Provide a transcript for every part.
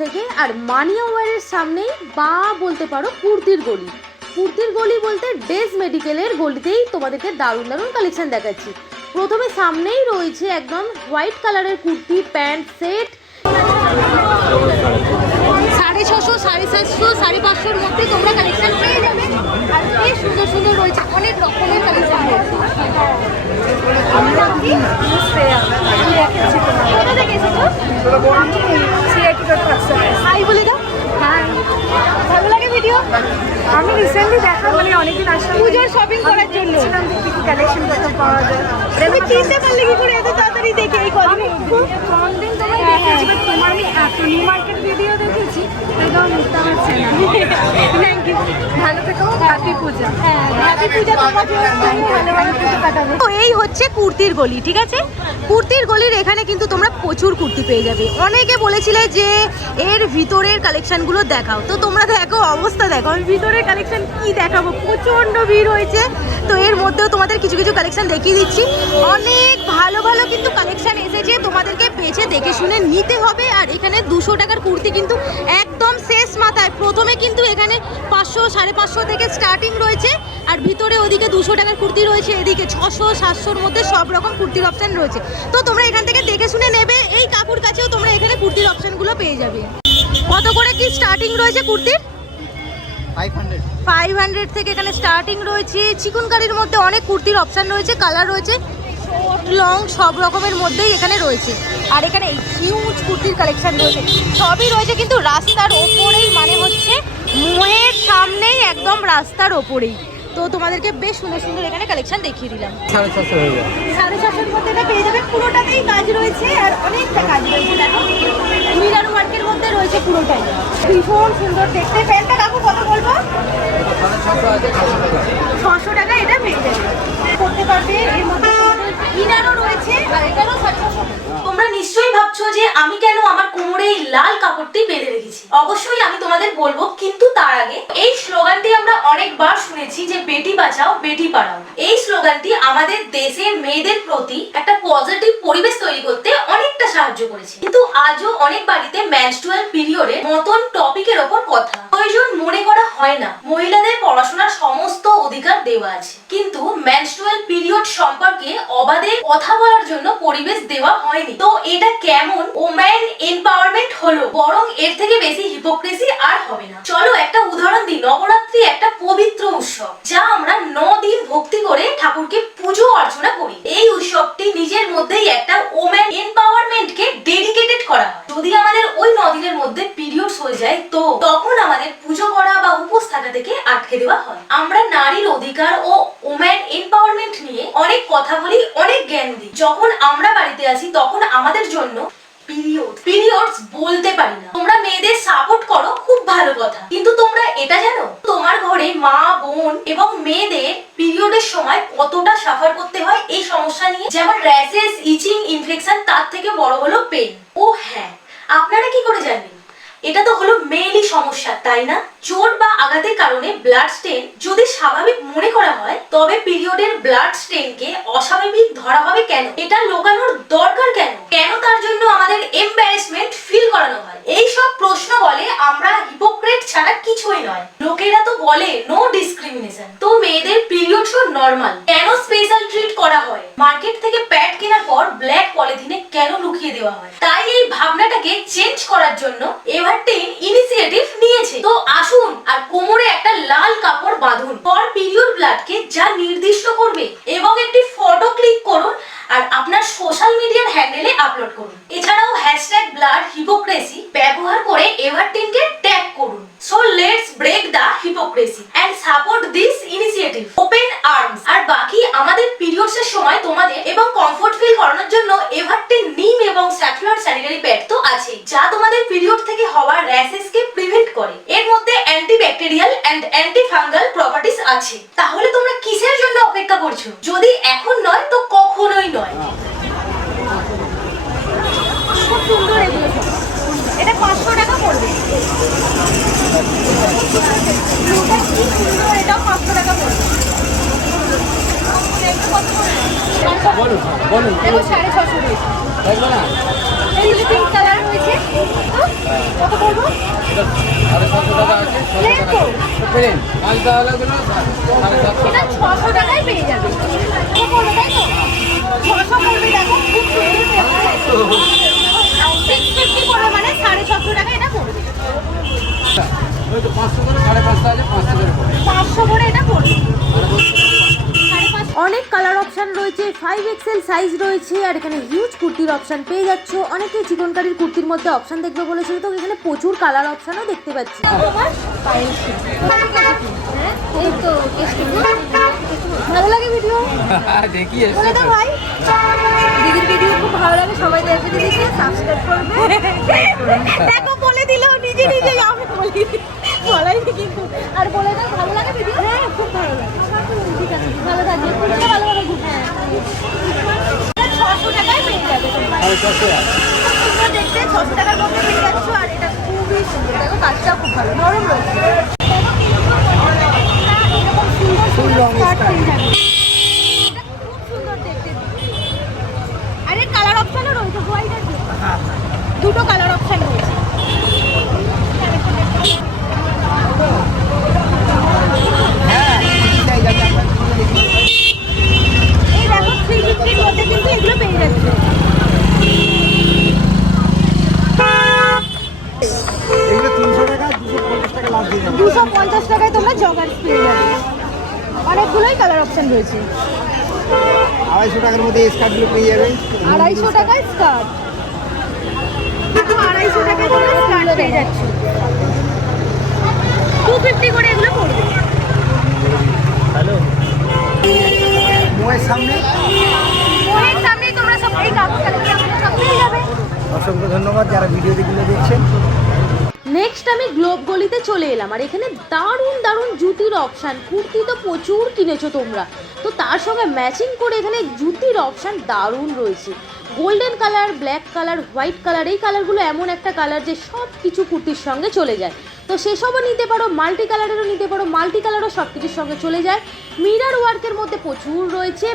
থেকে। আর মানিয়া ওয়্যারের সামনেই বা বলতে পারো কুর্তির গলি। কুর্তির গলি বলতে ডেজ মেডিকেলের গলিতেই তোমাদেরকে দারুণ দারুণ কালেকশন দেখাচ্ছি। প্রথমে সামনেই রয়েছে একদম হোয়াইট কালারের কুর্তি, প্যান্ট সেট 650, 750, 550 মধ্যে তোমরা কালেকশন পেয়ে যাবে। আর বেশ সুন্দর সুন্দর রয়েছে, অনেক রকমের কালেকশন রয়েছে। কোথা থেকে এসেছো? হাই বলে দাও। হ্যাঁ, ভালো লাগে ভিডিও। আমি রিসেন্টলি দেখা মানে অনেকদিন আসলে পুজোর শপিং করার জন্য কালেকশন কোথাও পাওয়া যায়। তুমি চিনতে পারলে কি করে এত তাড়াতাড়ি দেখে এই কদিনে? খুব কম দিন তোমায় দেখেছি, বাট তোমার আমি এত নিউ মার্কেট ভিডিও দেখেছি একদম মিথ্যা হচ্ছে না। থ্যাংক ইউ, ভালো থেকো, হ্যাপি পূজা। হ্যাঁ, হ্যাপি পূজা তোমাকে, ভালোভাবে পুজো কাটাবো। তো এই হচ্ছে কুর্তির গলি, ঠিক আছে? কুর্তির গলির এখানে কিন্তু তোমরা প্রচুর কুর্তি পেয়ে যাবে। অনেকে বলেছিলে যে এর ভিতরের কালেকশনগুলো দেখাও, তো তোমরা দেখো অবস্থা দেখো, আমি ভিতরের কালেকশন কি দেখাবো, প্রচণ্ড ভিড় হয়েছে। তো এর মধ্যেও তোমাদের কিছু কিছু কালেকশন দেখিয়ে দিচ্ছি। অনেক ভালো ভালো কিন্তু কালেকশন এসেছে, তোমাদেরকে বেছে দেখে শুনে নিতে হবে। আর এখানে 200 টাকার কুর্তি কিন্তু একদম শেষ মাথায়। প্রথমে কিন্তু এখানে 500, 550 থেকে স্টার্টিং রয়েছে, আর ভিতরে ওদিকে 200 টাকার কুর্তি রয়েছে, এদিকে 600, 700-র মধ্যে সব রকম কুর্তির অপশান রয়েছে। তো তোমরা এখান থেকে দেখে শুনে নেবে। এই কাকুর কাছেও তোমরা এখানে কুর্তির অপশানগুলো পেয়ে যাবে। কত করে কি স্টার্টিং রয়েছে কুর্তির? 500 থেকে এখানে স্টার্টিং রয়েছে। চিকনকারির মধ্যে অনেক কুর্তির অপশান রয়েছে, কালার রয়েছে, শর্ট লং সব রকমের মধ্যেই এখানে রয়েছে। আর এখানে এই হিউজ কুর্তির কালেকশন রয়েছে, সবই রয়েছে কিন্তু রাস্তার ওপরেই, মানে হচ্ছে মোয়ের সামনেই, একদম রাস্তার ওপরেই। তো তোমাদেরকে বেশ সুন্দর সুন্দর এখানে কালেকশন দেখিয়ে দিলাম। 750 হয়ে যায়, 750-এর মধ্যে এটা পেয়ে যাবে। পুরোটাতেই কাজ রয়েছে আর অনেকটা কাজ রয়েছে। দেখো মিরার ওয়ার্কের মধ্যে রয়েছে পুরোটাই, ভীষণ সুন্দর দেখতে। প্যান্টটা কাকু কত বলবো? 650 আছে, 500 টাকা। 600 টাকা এটা পেয়ে যাবে, করতে পারবে। এর মধ্যে ইনারও রয়েছে আর এটারও 750। তোমরা নিশ্চয়ই ভাবছো যে আমি কেন আমার কোমরে এই লাল কাপড়টি বেঁধে রেখেছি। অবশ্যই আমি তোমাদের বলবো, কিন্তু তার আগে এই স্লোগানটি আমরা অনেকবার শুনেছি যে বেটি বাঁচাও বেটি পড়াও। এই স্লোগানটি আমাদের দেশের মেয়েদের প্রতি একটা পজিটিভ পরিবেশ তৈরি করতে অনেকটা সাহায্য করেছে। কিন্তু আজও অনেক বাড়িতে মেনস্ট্রুয়াল পিরিয়ডের মতন টপিকের ওপর কথা প্রয়োজন মনে করা হয় না। মহিলাদের পড়াশোনার সমস্ত অধিকার দেওয়া আছে, কিন্তু মেনস্ট্রুয়াল পিরিয়ড সম্পর্কে অবাধে কথা বলার জন্য পরিবেশ দেওয়া হয়নি। তো এটা কেমন ওম্যান এম্পাওয়ারমেন্ট হলো? বরং এর থেকে বেশি হিপোক্রেসি আর হবে না। চলো একটা উদাহরণ দিই। নবরাত্রি একটা পবিত্র উৎসব, যা আমরা 9 দিন ভক্তি করে ঠাকুরকে পুজো অর্চনা করি। এই উৎসবটি নিজের মধ্যেই একটা ওম্যান এম্পাওয়ারমেন্টকে ডেডিকেটেড করা হয়। যদি আমাদের ওই 9 দিনের মধ্যে পিরিয়ডস হয়ে যায়, তো তখন আমাদের পুজো করা বা উপোস থাকা থেকে আটকে দেওয়া হয়। আমরা নারীর অধিকার ও ওম্যান এম্পাওয়ারমেন্ট নিয়ে অনেক কথা বলি, অনেক জ্ঞান দিই। যখন আমরা বাড়িতে আসি তখন আমাদের জন্য পিরিয়ডস বলতে পারি না। তোমরা মেয়েদের সাপোর্ট করো, খুব ভালো কথা, কিন্তু তোমরা এটা জানো তোমার ঘরে মা, বোন এবং মেয়েদের পিরিয়ডের সময় কতটা সাফার করতে হয় এই সমস্যা নিয়ে? যেমন র্যাশেস, ইচিং, ইনফেকশন, তার থেকে বড় হলো পেন। ও হ্যাঁ, আপনারা কি করে জানবেন? এটা তো হলো মেইনলি সমস্যা, তাই না? চোট বা আঘাতের কারণে ব্লাড স্টেন যদি স্বাভাবিক মনে করা হয়, তবে পিরিয়ডের ব্লাড স্টেনকে অস্বাভাবিক ধরা হবে কেন? এটা লুকানোর দরকার কেন? কেন তার জন্য আমাদের এম্বারেসমেন্ট ফিল করানো হয়? এই সব প্রশ্ন বলে আমরা হিপোক্রেট ছাড়া কিছুই নয়। লোকেরা তো বলে নো ডিসক্রিমিনেশন, তো মেয়েদের পিরিয়ডস নরমাল, কেন স্পেশাল ট্রিট করা হয়? মার্কেট থেকে প্যাড কেনার পর ব্ল্যাক পলিথিনে কেন লুকিয়ে দেওয়া হয়? তাই এই ভাবনাটাকে চেঞ্জ করার জন্য এভারটেইন ইনিশিয়েটিভ নিয়েছে। তো আসুন আর কোমরে একটা লাল কাপড় বাঁধুন ফর পিরিয়ড ব্লাডকে যা নির্দিষ্ট করবে, এবং একটি ফটো ক্লিক করুন আর আপনার সোশ্যাল মিডিয়ার হ্যান্ডেলে আপলোড করুন। এছাড়াও #bloodhypocrisy ব্যবহার করে এভারটেইনকে ট্যাগ করুন। So let's break the hypocrisy and support this initiative. Open arms. আর বাকি আমাদের পিরিয়ডস এর সময় তোমাদের এবং কমফোর্ট ফিল করানোর জন্য এভারটেইন নিম এবং স্যাকুলার স্যানিটারি প্যাড তো আছে, যা তোমাদের পিরিয়ড থেকে হওয়া র্যাশেসকে প্রিভেন্ট করে। এর মধ্যে অ্যান্টিব্যাকটেরিয়াল এন্ড অ্যান্টিফাঙ্গাল প্রপার্টিজ আছে। তাহলে তোমরা কিসের জন্য অপেক্ষা করছো? যদি এখন নয় তো কখনোই নয়। খুব সুন্দর এগুলো, এটা 500 টাকা পড়বে। এটাও 500 টাকা পড়বে। বলুন দেখো 650 রয়েছে। এই যে পিঙ্ক কালার রয়েছে, কত পড়বো? এটা 750 টাকা আছে, 600 টাকা প্লেন পাঁচটা হলেগুলো 750 এটা 600 টাকায় পেয়ে যাবে। কত পড়বে তাই তো? 600 পড়বে দেখো, খুব সুন্দর পেয়ে 650 পড়বে মানে 650 টাকা এটা পড়বে। ওই তো 500 করে 550 আছে, 500 করে পড়ে। 500 করে এটা পড়বে। অনেক কালার অপশান রয়েছে, 5XL সাইজ রয়েছে, আর এখানে হিউজ কুর্তির অপশান পেয়ে যাচ্ছ। অনেকেই চিকনকারির কুর্তির মধ্যে অপশান দেখবে বলেছিল, তো এখানে প্রচুর কালার অপশানও দেখতে পাচ্ছি। এই তো ভালো লাগে ভিডিও দেখি বলে দাও ভাই। দিদির ভিডিও খুব ভালো লাগে, সবাই দেখে দিদিকে সাবস্ক্রাইব করবে। দেখো বলে দিল নিজে নিজে, আমি বলি বলাইনি কিন্তু। আর বলে দাও ভালো লাগে ভিডিও? হ্যাঁ খুব ভালো লাগে। ঠিক আছে, ভালো থাকবে, ভালো ভালো ঘুরতে। 600 টাকায় পেয়ে যাবে তোমরা। 600 টাকা। তোমরা দেখতে 600 টাকার মধ্যে পেয়ে যাচ্ছ, আর এটা খুবই সুন্দর। দেখো কাজটাও খুব ভালো, নরম রয়েছে। এরকম সুন্দর সুন্দর স্কার্ট পেয়ে যাবে। এটা খুব সুন্দর দেখতে। আর এর কালার অপশনও রয়েছে, হোয়াইট আর ব্লু। দুটো কালার অপশন রয়েছে। এই দেখো 350 এর মধ্যে কিন্তু এগুলো পেয়ে যাচ্ছে। এগুলো 300 টাকা, 250 টাকা লাভ দিয়ে যাবে। 250 টাকায় তোমরা জগার্স পেয়ে যাবে। অনেকগুলোই কালার অপশন রয়েছে। 250 টাকার মধ্যে এই স্কার্টগুলো পেয়ে যাবেন। 250 টাকায় স্কার্ট। 250 টাকায় তোমরা স্কার্ট পেয়ে যাচ্ছ। 250 করে এগুলো পড়বে। হ্যালো মোয়ের সামনে ওর সামনেই তোমরা সব এই কাপড় কালেকশন সব পেয়ে যাবে। অসংখ্য ধন্যবাদ যারা ভিডিওগুলো দেখছেন। নেক্সট আমি গ্লোব গলিতে চলে এলাম, আর এখানে দারুণ দারুণ জুতির অপশান। কুর্তি তো প্রচুর কিনেছো তোমরা, তো তার সঙ্গে ম্যাচিং করে এখানে জুতির অপশান দারুণ রয়েছে। Golden colour, black colour, white colour, এই কালারগুলো এমন একটা কালার যে সব কিছু কুর্তির সঙ্গে চলে যায়। তো সেসবও নিতে পারো, মাল্টি কালারেরও নিতে পারো, মাল্টি কালারও সব কিছুর সঙ্গে চলে যায়। মিরার ওয়ার্কের মধ্যে প্রচুর রয়েছে।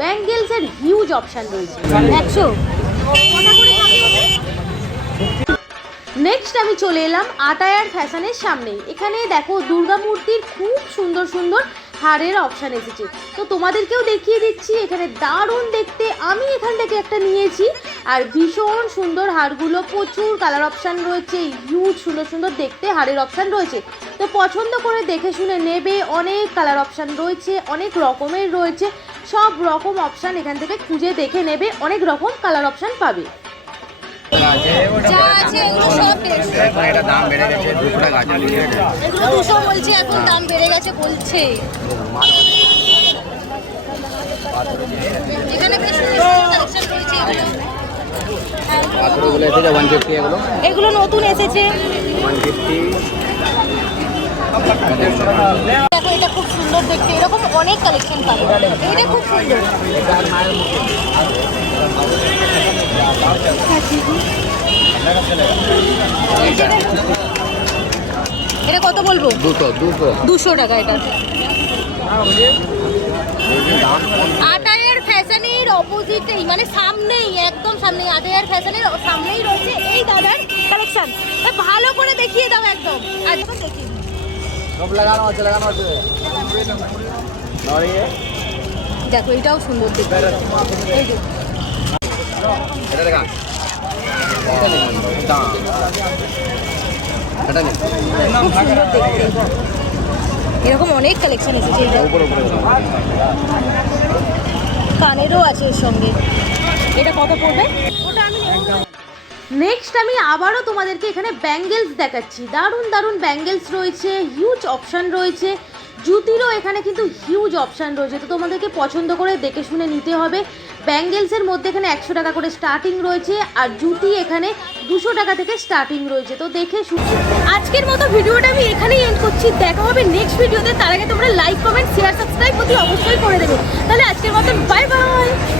ব্যাঙ্গেলসের হিউজ অপশান রয়েছে। 100 কটা করে থাকবে? নেক্সট আমি চলে এলাম আটায়ার ফ্যাশনের সামনে। এখানে দেখো দুর্গা মূর্তির খুব সুন্দর সুন্দর হারের অপশান এসেছে, তো তোমাদেরকেও দেখিয়ে দিচ্ছি। এখানে দারুণ দেখতে, আমি এখান থেকে একটা নিয়েছি, আর ভীষণ সুন্দর হারগুলো, প্রচুর কালার অপশান রয়েছে, হিউজ সুন্দর সুন্দর দেখতে হারের অপশান রয়েছে। তো পছন্দ করে দেখে শুনে নেবে। অনেক কালার অপশান রয়েছে, অনেক রকমের রয়েছে, সব রকম অপশান এখান থেকে খুঁজে দেখে নেবে, অনেক রকম কালার অপশান পাবে। যা আছে এগুলো সব 150। এটা দাম বেড়ে গেছে 200 টাকা আছে। এগুলো 200 বলছে, এখন দাম বেড়ে গেছে বলছে। এখানে বেশ সুন্দর কালেকশন রয়েছে এগুলো। পাথরগুলো এসেছে 150 এগুলো। এগুলো নতুন এসেছে। 150 দেখো এটা খুব সুন্দর দেখতে, এরকম অনেক কালেকশন পাবে। এটা খুব সুন্দর। এটা কত বলবো? 200 টাকা এটা। আটায়ার ফ্যাশনের অপোজিটেই, মানে সামনেই, একদম সামনেই, আটায়ার ফ্যাশনের সামনেই রয়েছে এই দাদার কালেকশন। ভালো করে দেখিয়ে দাও একদম। আর যখন দেখিয়ে দিই। সব লাগানো আছে নড়িয়ে দেখো এটাও সুন্দর দেখতে। এই যে এটা দেখা দাম এটা নেই খুব সুন্দর দেখতে। এরকম অনেক কালেকশন এসেছে। এই দেখো উপরে কানেরও আছে এর সঙ্গে। এটা কত পড়বে? ওটা আমি নেব না। নেক্সট আমি আবারও তোমাদেরকে এখানে ব্যাঙ্গেলস দেখাচ্ছি। দারুণ দারুণ ব্যাঙ্গেলস রয়েছে, হিউজ অপশান রয়েছে। জুতিরও এখানে কিন্তু হিউজ অপশান রয়েছে, তো তোমাদেরকে পছন্দ করে দেখে শুনে নিতে হবে। ব্যাঙ্গেলসের মধ্যে এখানে 100 টাকা করে স্টার্টিং রয়েছে, আর জুতি এখানে 200 টাকা থেকে স্টার্টিং রয়েছে। তো দেখে শুনে আজকের মতো ভিডিওটা আমি এখানেই এন্ড করছি। দেখা হবে নেক্সট ভিডিওতে। তার আগে তোমরা লাইক, কমেন্ট, শেয়ার, সাবস্ক্রাইব অতি অবশ্যই করে দেবে। তাহলে আজকের মতন বাই বাই।